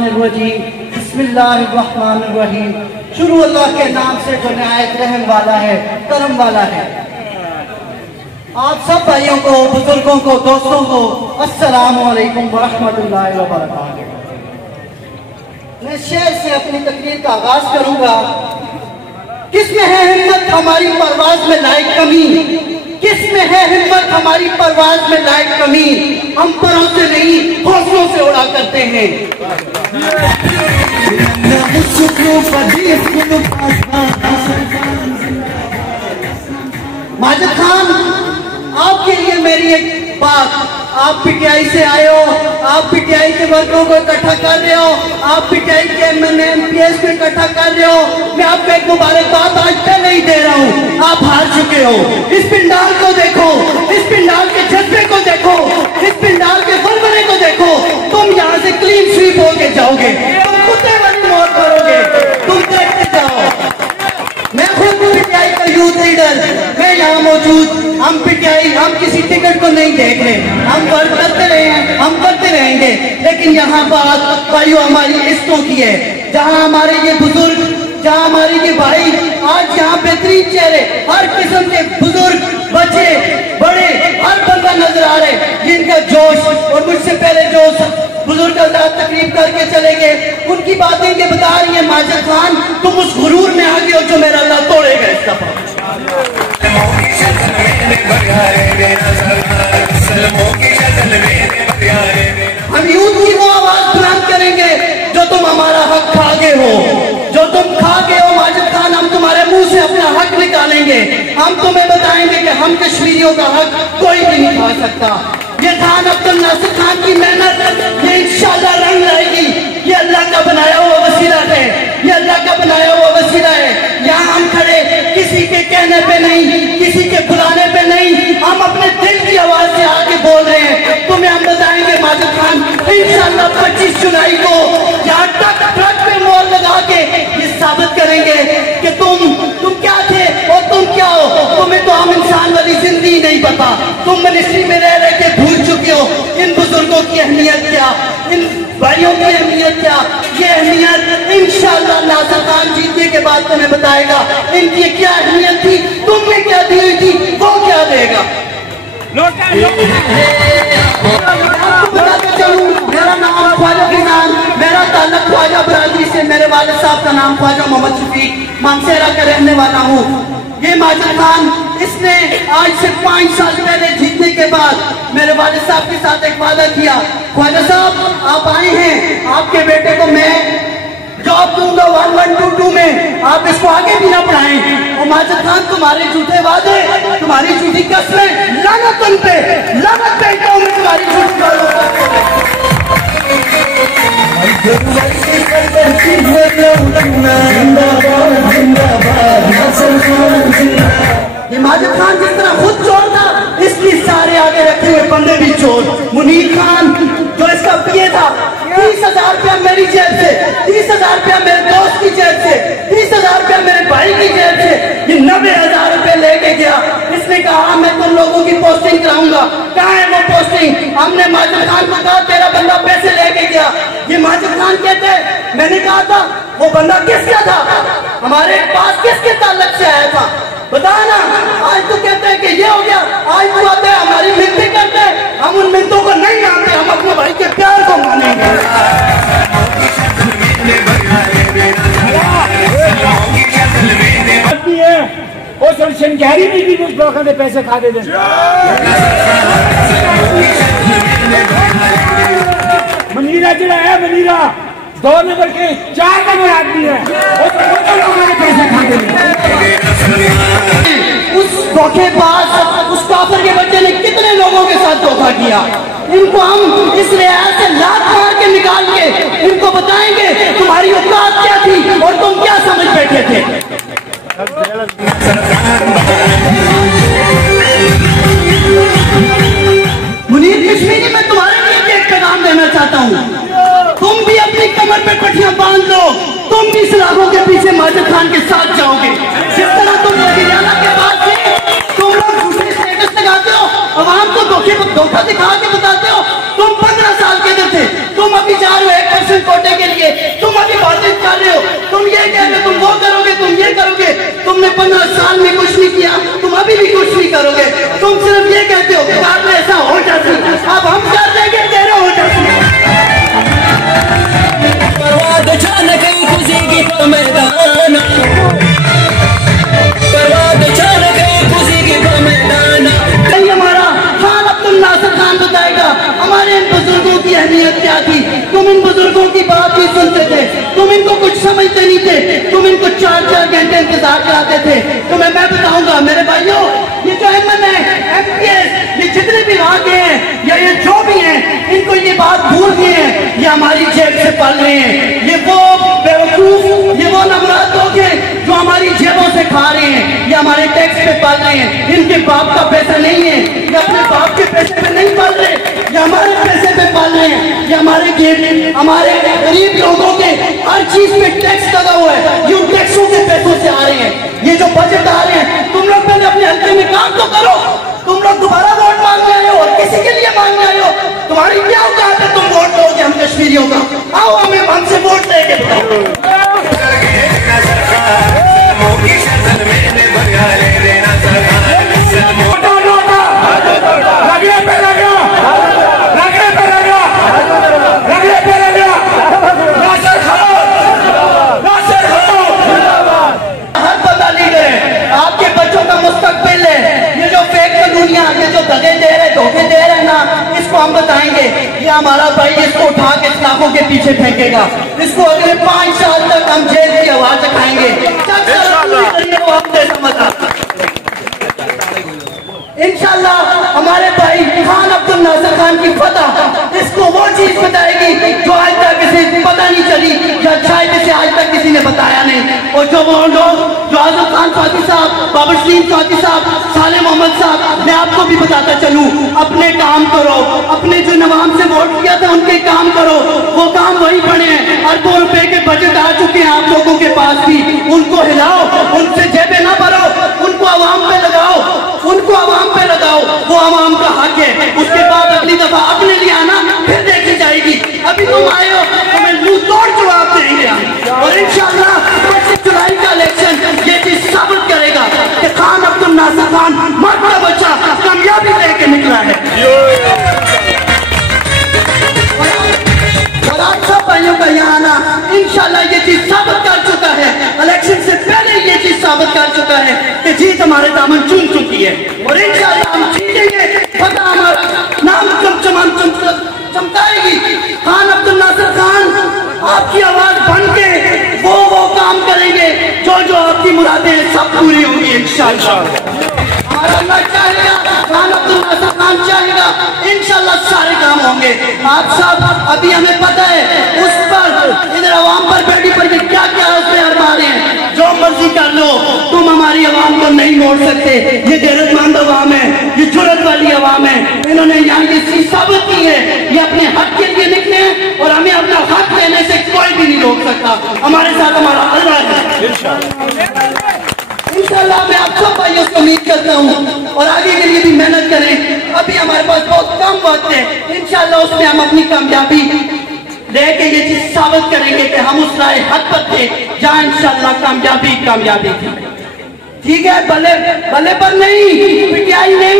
शैतानिर्रजीम बिस्मिल्लाहिर्रहमानिर्रहीम। शुरू अल्लाह के नाम से जो निहायत रहम वाला है, करम वाला है। आप सब भाइयों को, बुजुर्गों को, दोस्तों को अस्सलामु अलैकुम वरहमतुल्लाहि वबरकातुहू। मैं शेर से अपनी तकरीर का आगाज करूंगा। किसमें है हिम्मत हमारी परवाज में लायक कमी, किसमें है हिम्मत हमारी परवाज में लायक कमी, हम परों से नहीं हौसलों से उड़ा करते हैं। माजिद खान, आपके लिए मेरी एक बात, आप पीटीआई से आए हो, आप पीटीआई के वर्गों को इकट्ठा कर रहे हो, आप पीटीआई के MPS को इकट्ठा कर रहे हो। मैं आपको एक मुबारकबाद आज पहले ही दे रहा हूँ, आप हार चुके हो। इस पिंडाल को देखो, इस पिंडाल के जज्बे को देखो, इस पिंडाल के फरवरे को देखो। तुम यहाँ से क्लीन स्वीप होके जाओगे, तुम कुत्ते वाली मौत करोगे, तुम देखते जाओ। मैं खुद पीटीआई का यूथ लीडर, मैं यहाँ मौजूद। हम पीटीआई, हम किसी टिकट को नहीं देख रहे, हम वर्क करते रहे हैं, हम करते रहेंगे। लेकिन यहाँ बात भाइयों हमारी इज्जतों की है, जहाँ हमारे ये बुजुर्ग, जहाँ हमारे ये भाई, आज यहाँ बेहतरीन चेहरे, हर किस्म के बुजुर्ग, बच्चे, बड़े, हर बंदा नजर आ रहे, जिनका जोश, और मुझसे पहले जो बुजुर्ग तकरीब करके चले गए, उनकी बातें ये बता रही है। माजिद खान, तुम उस गुरूर में आ गए हो जो मेरा अल्लाह तोड़ेगा इस दफा। हम यूथ की वो आवाज बुलंद करेंगे जो तुम हमारा हक खा गए हो, जो तुम खा गए हो। माजिद खान, हम तुम्हारे मुंह से अपना हक निकालेंगे, हम तुम्हें बताएंगे कि हम कश्मीरियों का हक कोई भी नहीं खा सकता। ये खान अब्दुल नासिर खान की मेहनत, ये इंशाल्लाह रंग लाएगी। ये अल्लाह का बनाया हुआ वसीला है, ये अल्लाह का बनाया हुआ वसीला है। यहाँ हम खड़े किसी के कहने पे नहीं, किसी के बुलाने पे नहीं, हम अपने दिल की आवाज से आके बोल रहे हैं। तुम्हें हम बताएंगे माजिद खान, इंशाल्लाह 25 जुलाई को यहाँ ट्रक पे मोर लगा के ये साबित करेंगे कि तुम क्या थे और तुम क्या हो। तुम्हें तो हम इंसान वाली जिंदगी नहीं पता, तुम मिनिस्ट्री में रह रहे थे, भूल चुके हो इन बुजुर्गों की अहमियत क्या, इन भाइयों की अहमियत क्या। ये अहमियत इंशाअल्लाह नासिर खान जीतने के बाद तुम्हें बताएगा इनकी क्या अहमियत थी, तुमने क्या दी हुई थी, वो क्या देगा। मेरा नाम ख्वाजा किसान, मेरा ताल्लुक ख्वाजा बरादरी से, मेरे वालिद साहब का नाम ख्वाजा मोहम्मद शफीक मानसेरा का रहने वाला हूँ। ये माजिद खान, इसने आज से 5 साल पहले जीतने के बाद मेरे वालिद साहब के साथ एक वादा किया, ख्वाजा साहब आप आए हैं, आपके बेटे को मैं जॉब दूंगा 1122 में, आप इसको आगे भी ना पढ़ाएं। और माजिद खान, तुम्हारे झूठे वादे, तुम्हारी झूठी कसमें, लानत तुम पे, लानत बेटा में तुम्हारी झूठी ये माजिद खान जिस तरह खुद चोर था, इसकी सारे आगे रखे हुए बंदे भी चोर। मुनीर खान जो इसका पीए था, 30,000 रुपया मेरी जेब से, 30,000 रुपया मेरे दोस्त की जेब से, 30,000 रुपया मेरे भाई की जेब से, ये 90,000 रुपये लेके गया। इसने कहा मैं तुम लोगों की पोस्टिंग कराऊंगा। कहाँ है वो पोस्टिंग? हमने माजिद खान को कहा तेरा बंदा पैसे लेके गया। ये माजिद खान कहते हैं मैंने कहा था वो बंदा किसका था, हमारे पास किसके ताल्लुक से आया था, बता ना। आज तो कहते हैं कि ये हो गया, आज तो आते हैं हमारी मिन्नतें करते हैं, हम उन मिन्नतों को नहीं मानते, हम अपने भाई के प्यार को मानेंगे। और शनगहरी भी उस लोगों ने पैसे खा दे। मनीरा जरा है, मनीरा 2 नंबर के 4 नंबर आदमी है, लोगों ने पैसे खा दे। उस धोखेबाज, उस काफिर के बच्चे ने कितने लोगों के साथ धोखा किया। इनको हम इस रियासत से लात मार के निकाल के इनको बताएंगे तुम्हारी औकात क्या थी और तुम क्या समझ बैठे थे। मुनीर कश्मीरी, मैं तुम्हारे लिए एक पैगाम देना चाहता हूँ, तुम भी अपनी कमर पे पट्टियां बांध लो, तुम भी सलाखों के पीछे माजिद खान के साथ जाओगे। जिस तरह तुम वज़ीर-ए-आला के बाद से तुम लोग झूठे स्टेटस लगाते हो, अवाम को धोखा दिखा के बताते हो, तुम 15 साल के थे, तुम अभी जा रहे हो 1% कोटे के लिए। कराते थे। तो मैं बताऊंगा मेरे भाइयों, ये जो एमएन है, एमपीएस, ये जितने भी वहां के हैं या ये जो भी हैं, इनको ये बात भूल गए हैं, ये हमारी जेब से पाल रहे हैं। ये वो बेवकूफ, ये वो नमराद लोग हैं जो हमारी जेबों से खा रहे हैं, ये हमारे टैक्स पे पाल रहे हैं। इनके बाप का पैसा नहीं है, ये अपने बाप के पैसे पे नहीं पाल रहे, ये हमारे पैसे पे पाल रहे हैं। ये हमारे गरीब लोगों के हर चीज पे टैक्स लगा हुआ है, ये उन टैक्सों के पैसों से आ रहे हैं। ये जो बजट आ रहे हैं, तुम लोग पहले अपने हल्के में काम तो करो। तुम लोग दोबारा वोट मांगने आए हो और किसी के लिए मांगने आए हो? तुम्हारी क्या औकात है तुम वोट दोगे हम कश्मीरियों का? आओ हमें हमसे वोट लेके बताओ। धोखे दे रहे ना, इसको हम बताएंगे। ये हमारा भाई इसको उठा के सलाखों के पीछे फेंकेगा। इसको अगले 5 साल तक हम जेल की आवाज चखाएंगे। इंशाल्लाह हमारे भाई खान अब्दुल नासिर खान की फतह इसको वो चीज बताएगी जो आज तक किसी पता नहीं चली, या शायद इसे आज तक किसी ने बताया नहीं। और जो वो लोग जो आजम खान साथी साहब, बाबर सलीम साथी साहब, साले मोहम्मद साहब, मैं आपको भी बताता चलूं, अपने काम करो, अपने जो नवाब से वोट किया था उनके काम करो, वो काम वही बने हैं। अरबों रुपए के बजट आ चुके हैं आप लोगों के पास भी, उनको हिलाओ, उनसे जेबें ना भरो, उनको आवाम पे लगाओ, उनको आवाम पे लगाओ, वो आवाम का हक है। उसके बाद अगली दफा अपने लिए आना, फिर देखी जाएगी। अभी तुम आए हो, तुम्हें मुंह तोड़ जवाब देंगे हम। और इंशाल्लाह 25 जुलाई का इलेक्शन ये चीज साबित करेगा कि खान अब्दुल नासिर खान मर्द का बच्चा कामयाबी लेके निकला है। और आप सब भाइयों का यहाँ आना इंशाल्लाह ये चीज साबित कर चुका है, इलेक्शन से पहले ये चीज साबित कर चुका है कि जीत हमारे दामन चुन चुकी है। और इंशाल्लाह हम जीतेंगे, पता हमारा नाम चमकाएगी। खान अब्दुल नासिर खान आपकी आवाज बन के वो काम करेंगे जो जो आपकी मुरादें सब पूरी होंगी इंशाल्लाह। हमारा अल्लाह चाहेगा, खान अब्दुल नासिर खान चाहेगा, इंशाल्लाह सारे काम होंगे। आप सब अभी हमें पता है उस पर इधर आवाम पर बैठी पर क्या क्या उसमें अरमान है, जो मर्जी कर लो, तुम हमारी आवाम को नहीं मोड़ सकते। ये गैरतमंद आवाम है, ये जुर्रत वाली आवाम है, इन्होंने यहाँ ये चीज साबित की है, ये अपने हक के लिए निकले हैं और हमें अपना हक देने से कोई भी नहीं रोक सकता। हमारे साथ हमारा अल्लाह है इंशाल्लाह। मैं आप सब भाइयों से उम्मीद करता हूँ और आगे के लिए भी मेहनत करें। अभी हमारे पास बहुत कम वक्त है, इंशाल्लाह उसमें हम अपनी कामयाबी लेके ये चीज साबित करेंगे कि हम उस राह हक पर थे जहाँ इंशाल्लाह कामयाबी थी। ठीक है, भले भले पर नहीं, पिटाई नहीं,